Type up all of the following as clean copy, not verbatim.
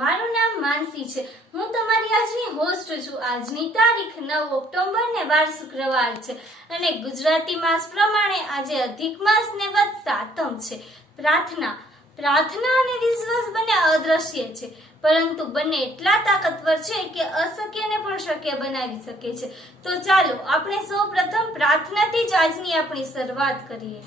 મારું નામ માનસી છે। હું તમારી આજની હોસ્ટ છું। આજની તારીખ 9 ઓક્ટોબર ને વાર શુક્રવાર છે અને ગુજરાતી માસ પ્રમાણે આજે અધિક માસ ને વદ સાતમ છે। પ્રાર્થના અને વિશ્વાસ બંને અદ્રશ્ય છે, પરંતુ બંને એટલા તાકાતવર છે કે અશક્યને પણ શક્ય બનાવી શકે છે। તો ચાલો આપણે સૌ પ્રથમ પ્રાર્થનાથી જ આજની આપણી શરૂઆત કરીએ।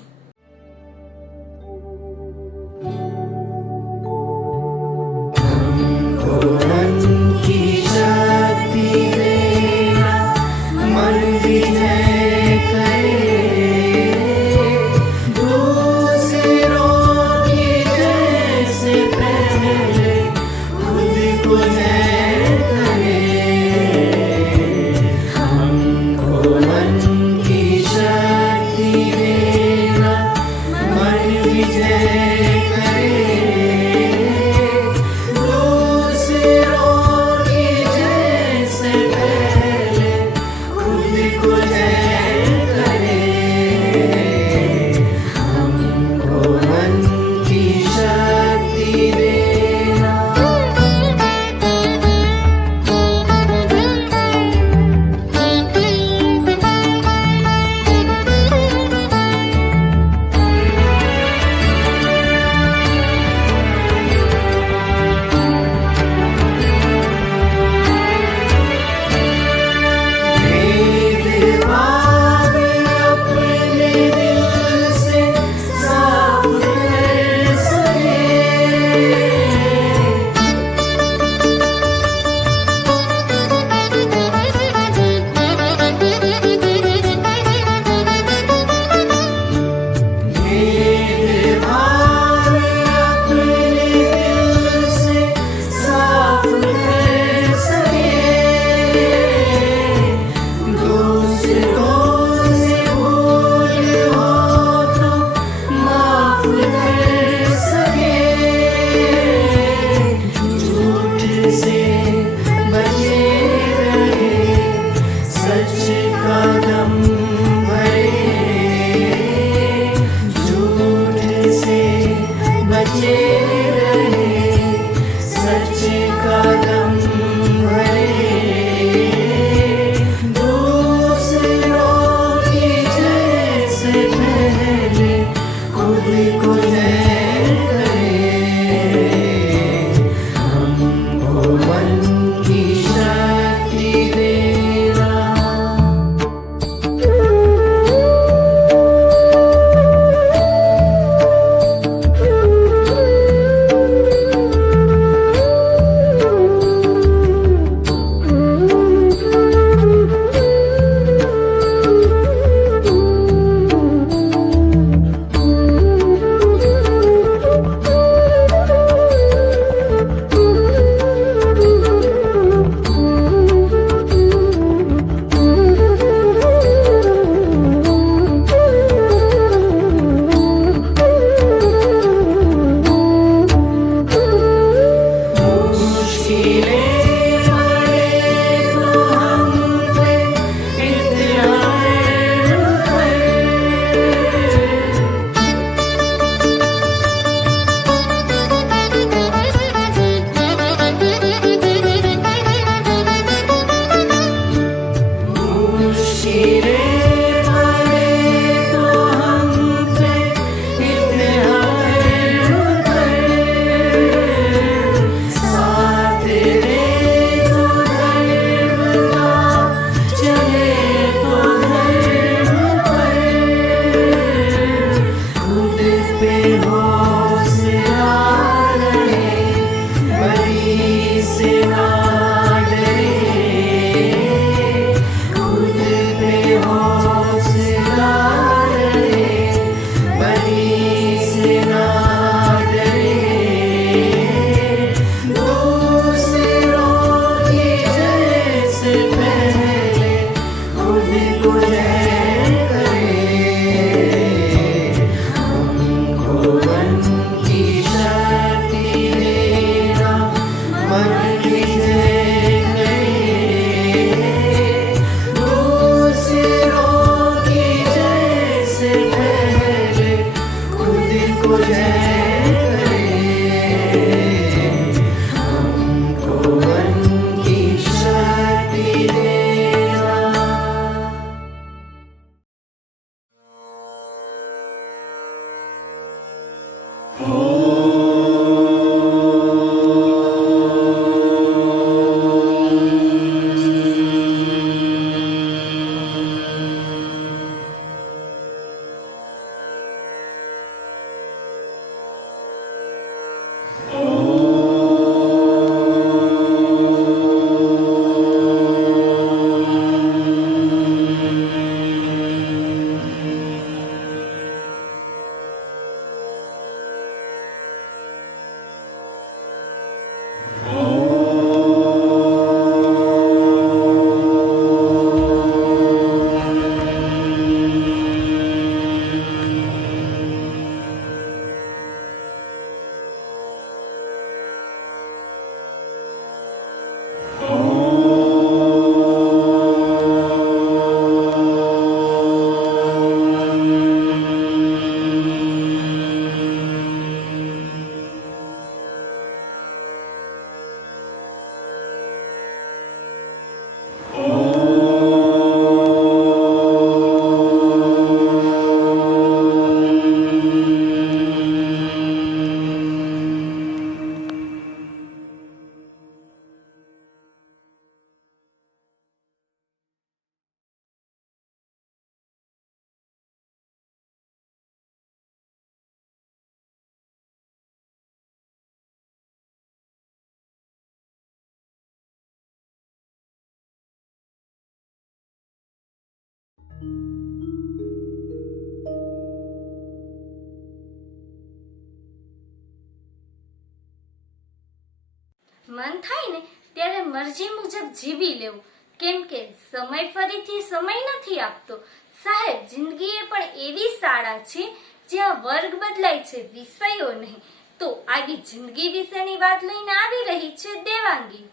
મન થાય ને ત્યારે મરજી મુજબ જીવી લેવું, કેમ કે સમય ફરીથી સમય નથી આપતો. સાહેબ, જિંદગી એ પણ એવી શાળા છે જ્યાં વર્ગ બદલાય છે, વિષયો નહીં. તો આવી જિંદગી વિશેની વાત લઈને આવી રહી છે દેવાંગી.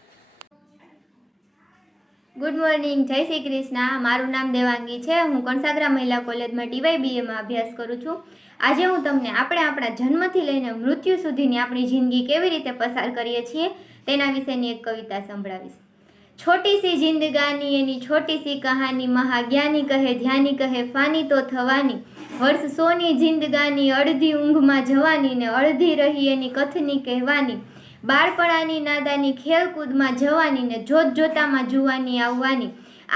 ગુડ મોર્નિંગ, જય શ્રી કૃષ્ણ. મારું નામ દેવાંગી છે. હું કણસાગરા મહિલા કોલેજમાં TYBAમાં અભ્યાસ કરું છું. આજે હું તમને આપણા જન્મથી લઈને મૃત્યુ સુધીની આપણી જિંદગી કેવી રીતે પસાર કરીએ છીએ તેના વિશેની એક કવિતા સંભળાવીશ. छोटी सी जिंदगानी एनी छोटी सी कहानी, महाज्ञानी कहे ध्यानी कहे फानी तो थवानी. वर्ष 100 जिंदगानी, अड़धी ऊंघमां जवानी ने अड़धी रही एनी कथनी कहेवानी. बाळपणानी नादानी, खेलकूदमां जवानी ने जोत जोतामां जुवानी आववानी.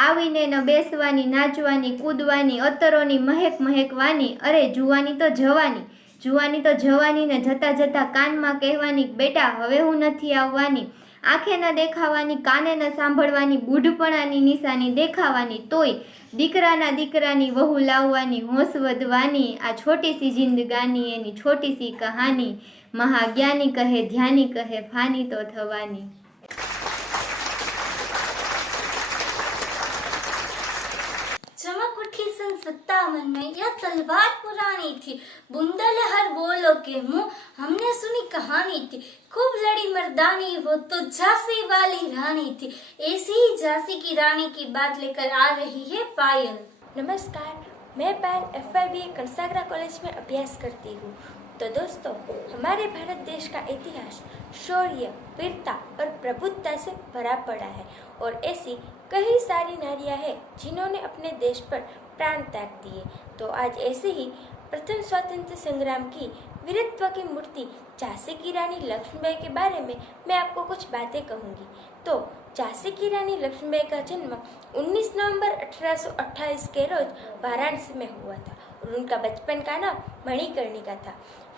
आवीने न बेसवानी, नाचवानी, कूदवानी, अतरोनी महक महकवानी. अरे जुवानी तो जवानी, जुवानी तो जवानी ने जता जता काનમાં કહેવાની, બેટા હવે હું નથી આવવાની. આંખે ન દેખાવાની, કાને ન સાંભળવાની, બુઢપણાની નિશાની દેખાવાની. તોય દીકરાની વહુ લાવવાની, હોશ વધવાની. આ છોટી સી જિંદગાની એની છોટી સી કહાની, મહાજ્ઞાની કહે ધ્યાની કહે ફાની તો થવાની. चमक उठी सन 57 में, यह तलवार पुरानी थी. बुंदेलहर बोलो के मुंह, हमने सुनी कहानी थी. खूब लड़ी मर्दानी वो तो झांसी वाली रानी थी. ऐसी ही झांसी की रानी की बात लेकर आ रही है पायल. नमस्कार, मैं पायल FYBA कंसागरा कॉलेज में अभ्यास करती हूँ. तो दोस्तों, हमारे भारत देश का इतिहास शौर्य, वीरता और प्रभुत्ता से भरा पड़ा है और ऐसी कई सारी नारियां हैं जिन्होंने अपने देश पर प्राण त्याग दिए. तो आज ऐसे ही प्रथम स्वतंत्र संग्राम की वीरत्व की मूर्ति झांसी की रानी लक्ष्मीबाई के बारे में मैं आपको कुछ बातें कहूँगी. तो झांसी की रानी लक्ष्मीबाई का जन्म 19 नवंबर 1828 के रोज वाराणसी में हुआ था और उनका बचपन का नाम मणिकर्णिका था.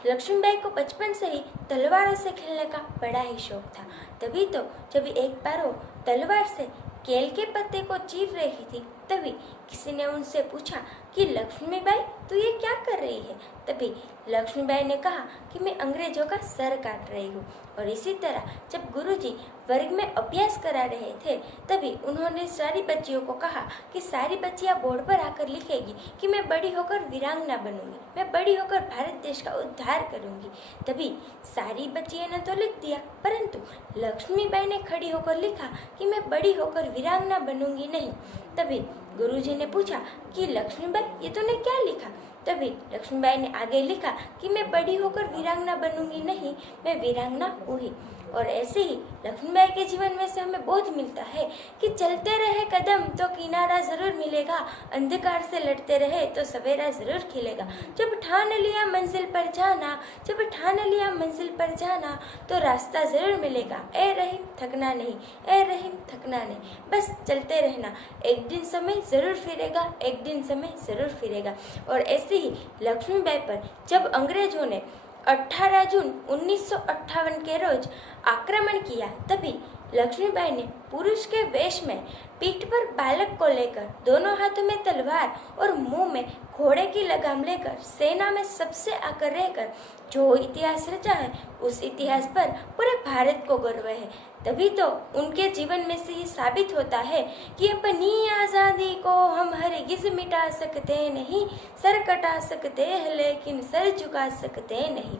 लक्ष्मीबाई को बचपन से ही तलवारों से खेलने का बड़ा ही शौक था. तभी तो जब एक बार वो तलवार से केल के पत्ते को चीर रही थी, तभी किसी ने उनसे पूछा कि लक्ष्मीबाई, तू ये क्या कर रही है? तभी लक्ष्मीबाई ने कहा कि मैं अंग्रेजों का सर काट रही हूँ. और इसी तरह जब गुरुजी वर्ग में अभ्यास करा रहे थे, तभी उन्होंने सारी बच्चियों को कहा कि सारी बच्चियाँ बोर्ड पर आकर लिखेगी कि मैं बड़ी होकर वीरांगना बनूंगी, मैं बड़ी होकर भारत देश का उद्धार करूंगी. तभी सारी बच्चियों ने तो लिख दिया, परंतु लक्ष्मीबाई ने खड़ी होकर लिखा कि मैं बड़ी होकर वीरांगना बनूंगी नहीं. तभी गुरुजी ने पूछा कि लक्ष्मीबाई, ये तूने क्या लिखा? तभी लक्ष्मीबाई ने आगे लिखा कि मैं बड़ी होकर वीरांगना बनूंगी नहीं, मैं वीरांगना हुई. और ऐसे ही लक्ष्मीबाई के जीवन में से हमें बोध मिलता है कि चलते रहे कदम तो किनारा जरूर मिलेगा, अंधकार से लड़ते रहे तो सवेरा जरूर खिलेगा. जब ठान लिया मंजिल पर जाना, जब ठान लिया मंजिल पर जाना, तो रास्ता जरूर मिलेगा. ए रहीम थकना नहीं, ए रहीम थकना नहीं, बस चलते रहना. एक दिन समय जरूर फिरेगा, एक दिन समय जरूर फिरेगा. और ऐसे ही लक्ष्मीबाई पर जब अंग्रेजों ने 18 जून 1958 के रोज आक्रमण किया, तभी लक्ष्मीबाई ने पुरुष के वेश में पीठ पर बालक को लेकर, दोनों हाथों में तलवार और मुंह में घोड़े की लगाम लेकर सेना में सबसे आकर रहकर जो इतिहास रचा है, उस इतिहास पर पूरे भारत को गर्व है। तभी तो उनके जीवन में से ये साबित होता है कि अपनी आज़ादी को हम हरगिज़ मिटा सकते नहीं, सर कटा सकते हैं लेकिन सर झुका सकते नहीं।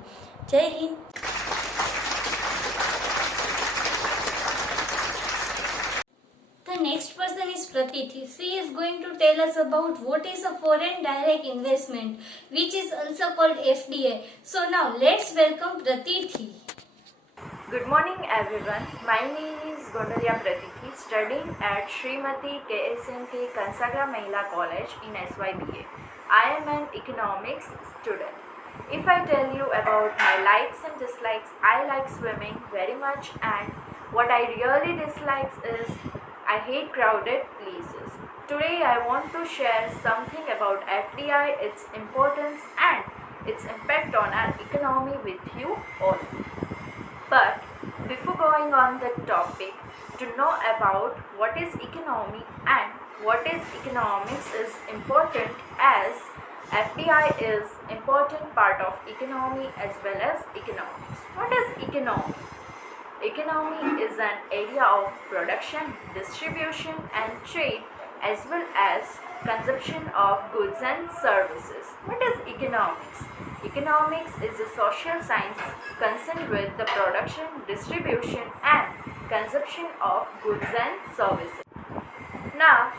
जय Hind. The next person is Pratithi. She is going to tell us about what is a foreign direct investment, which is also called FDI. So now let's welcome Pratithi. Good morning everyone. My name is Gondalia Pratithi, studying at Srimati KSNK Kansagra Mahila College in SYBA. I am an economics student. If I tell you about my likes and dislikes, I like swimming very much, and what I really dislike is I hate crowded places. Today I want to share something about FDI, its importance and its impact on our economy with you all. But before going on the topic, to know about what is economy and what is economics is important, as FDI is important part of economy as well as economics. What is economy? Economy is an area of production, distribution and trade as well as consumption of goods and services. What is economics? Economics is a social science concerned with the production, distribution and consumption of goods and services. Now,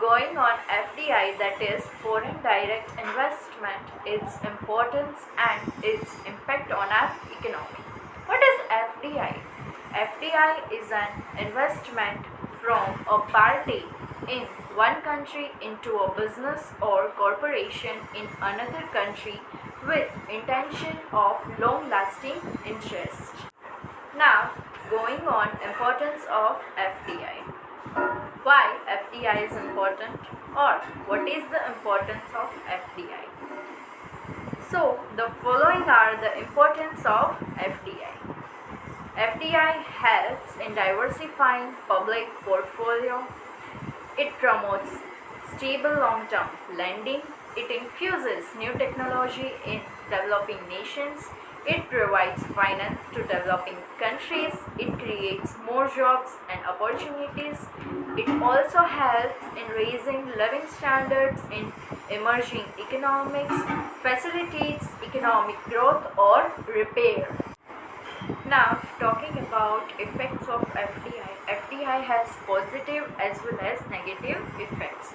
going on FDI, that is foreign direct investment, its importance and its impact on our economy. What is FDI? FDI is an investment from a party in one country into a business or corporation in another country with intention of long-lasting interest. Now, going on importance of FDI. Why FDI is important, or what is the importance of FDI? So, the following are the importance of FDI. FDI helps in diversifying public portfolio. It promotes stable long-term lending. It infuses new technology in developing nations. It provides finance to developing countries. It creates more jobs and opportunities. It also helps in raising living standards in emerging economies, facilitates economic growth or repair. Now, talking about effects of FDI. FDI has positive as well as negative effects.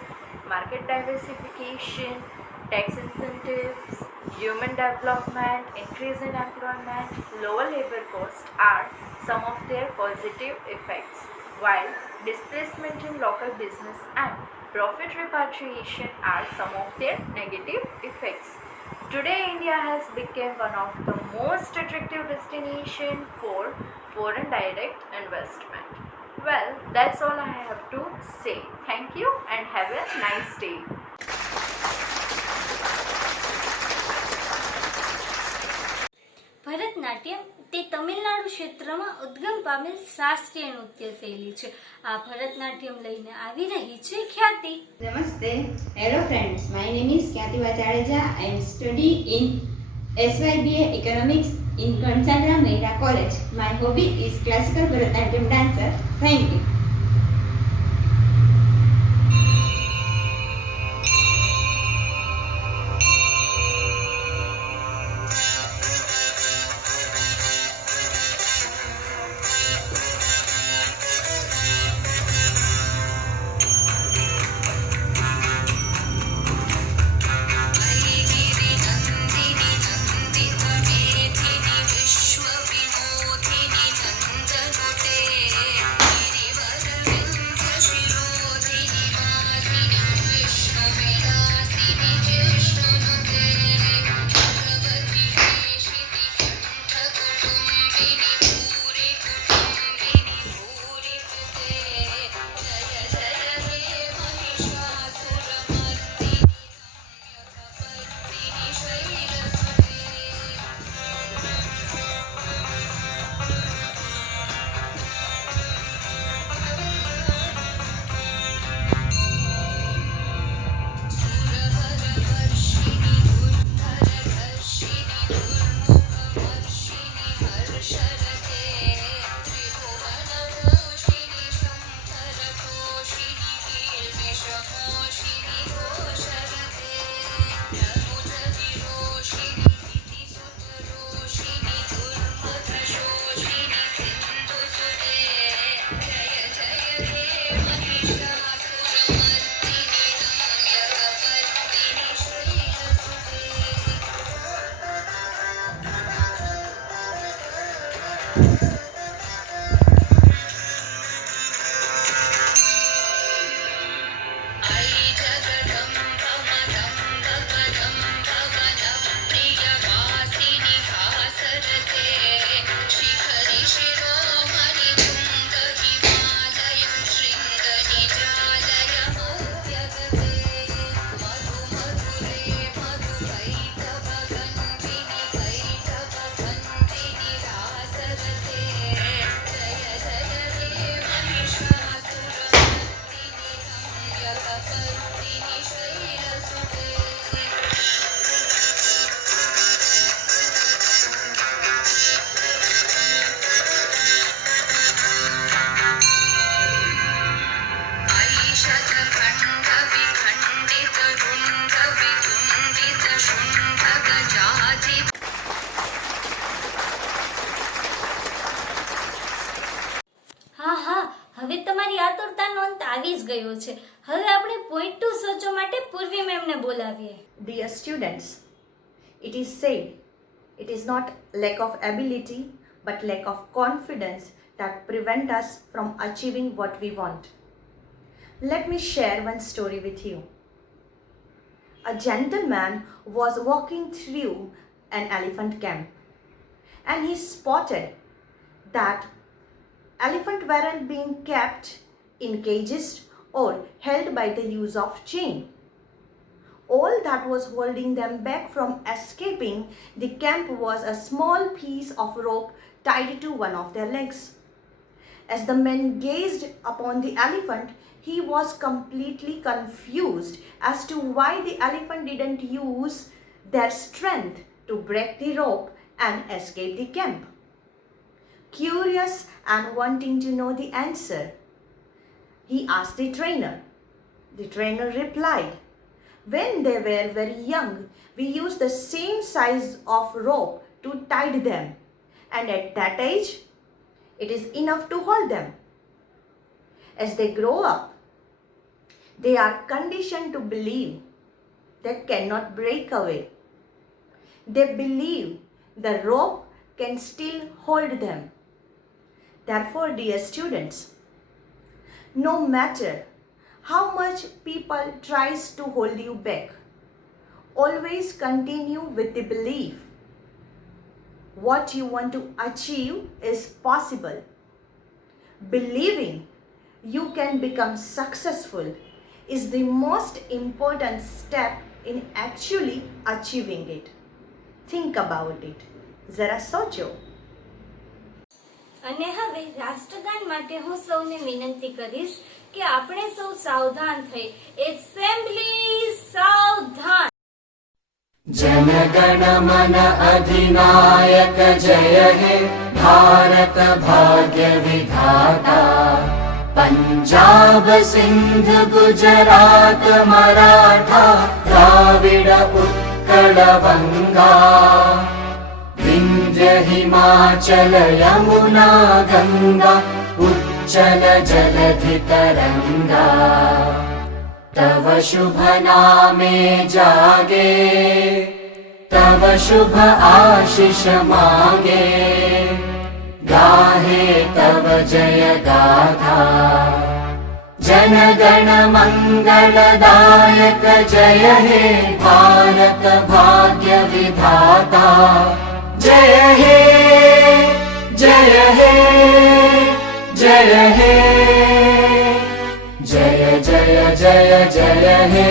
Market diversification, tax incentives, human development, increase in employment, lower labor costs are some of their positive effects, while displacement in local business and profit repatriation are some of their negative effects. Today, India has become one of the most attractive destination for foreign direct investment. Well, that's all I have to say. Thank you and have a nice day. Bharatanatyam તે તમિલનાડુ ક્ષેત્રમાં ઉદ્ગમ પામેલ શાસ્ત્રીય નૃત્ય શૈલી છે. આ ભરતનાટ્યમ લઈને આવી રહી છે ખ્યાતિ. Namaste. Hello friends. My name is Khyati Vachareja. I am studying in SYBA Economics in Kansagra Mahila College. My hobby is classical Bharatanatyam dancer. Thank you. હા હા, હવે તમારી આતુરતાનો અંત આવી જ ગયો છે. હવે આપણે પોઈન્ટ ટુ સોચો માટે પૂર્વી મેમને બોલાવીએ. Dear students, it is said it is not lack of ability but lack of confidence that prevent us from achieving what we want. Let me share one story with you. A gentleman was walking through an elephant camp and he spotted that elephants weren't being kept in cages or held by the use of chain. All that was holding them back from escaping the camp was a small piece of rope tied to one of their legs. As the man gazed upon the elephant, he was completely confused as to why the elephant didn't use their strength to break the rope and escape the camp. Curious and wanting to know the answer, he asked the trainer. The trainer replied, "When they were very young, we used the same size of rope to tie them, and at that age, it is enough to hold them. As they grow up, they are conditioned to believe they cannot break away. They believe the rope can still hold them. Therefore, dear students, no matter how much people tries to hold you back, always continue with the belief. What you want to achieve is possible. Believing you can become successful is the most important step in actually achieving it. Think about it. Zara socho. અને હવે રાષ્ટ્રગાન માટે હું સૌને વિનંતી કરીશ કે આપણે સૌ સાવધાન થઈ. એસેમ્બલી સાવધાન. जनगण मन अधिनायक जय हे भारत भाग्य विधाता पंजाब सिंध गुजरात मराठा द्राविड उत्कल बंगा विंध्य हिमाचल यमुना गंगा उच्चल जलधि तरंगा तव शुभ नामे जागे तव शुभ आशीष मागे गाहे तव जय गाथा जन गण मंगलदायक जय हे भारत भाग्य विधाता जय हे जय हे जय हे जय जय जय जय हे.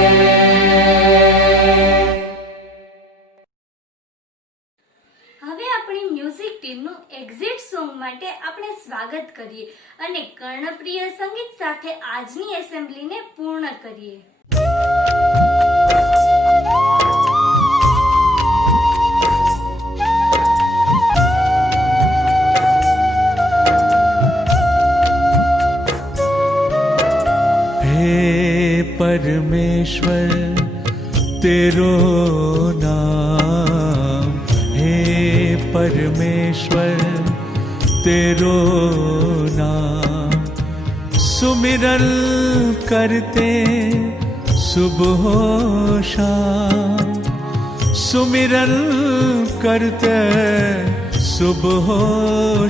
હવે આપણી મ્યુઝિક ટીમનું એક્ઝિટ સોંગ માટે આપણે સ્વાગત કરીએ અને કર્ણપ્રિય સંગીત સાથે આજની એસેમ્બલીને પૂર્ણ કરીએ. परमेश्वर तेरो नाम हे परमेश्वर तेरो नाम सुमिरन करते सुबह शाम सुमिरन करते सुबह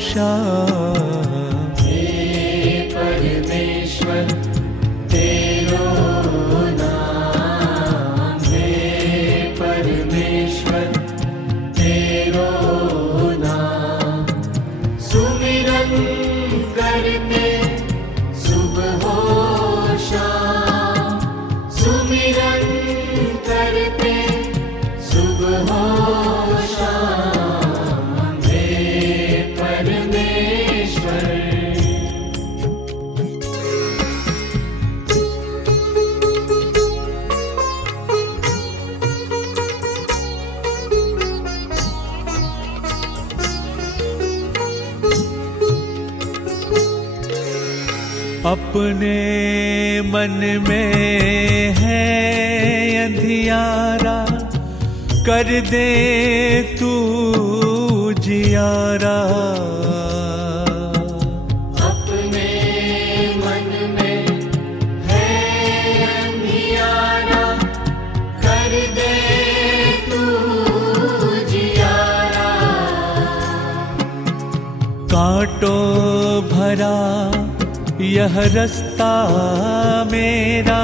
शाम। हे परमेश्वर तेरो नाम, हे परमेश्वर तेरो नाम। सुमिरन करते सुबह शाम, सुमिरन करते सुबह शाम। हे परमेश्वर। अपने मन में है अंधियारा, कर दे तू जियारा। अपने मन में है अंधियारा, कर दे तू जियारा। कांटों भरा यह रास्ता मेरा,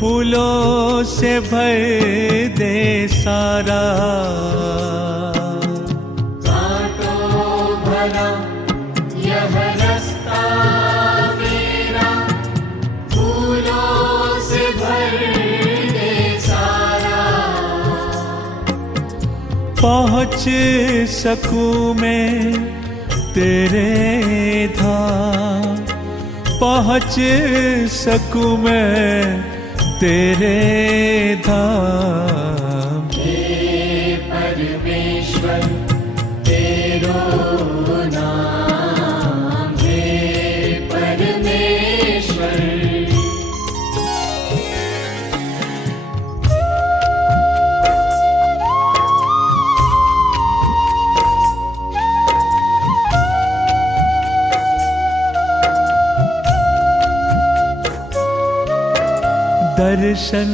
फूलों से भर दे सारा। कांटों भरा यह रास्ता मेरा, फूलों से भर दे सारा। पहुँच सकूं मैं तेरे धाम, पहुँच सकूं मैं तेरे धाम। हे परमेश्वर तेरो नाम, हे परमेश्वर। दर्शन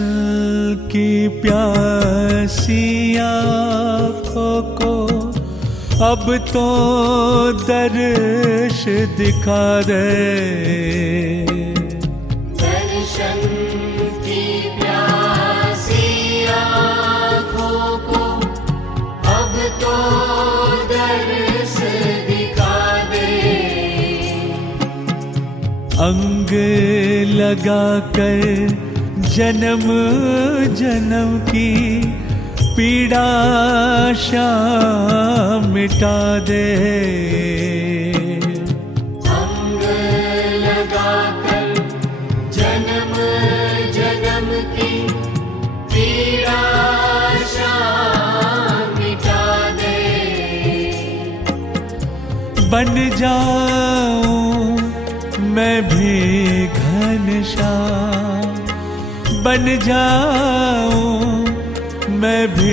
की प्यासी आँखों को अब तो दर्श दिखा दे। दर्शन की प्यासी आँखों को अब तो दर्श दिखा दे। अंग लगा कर जन्म जन्म की पीड़ा शाम मिटा दे। अंग लगा कर जन्म जन्म की पीड़ा शाम मिटा दे। बन जाऊं मैं भी घनश्याम, बन जाऊं मैं भी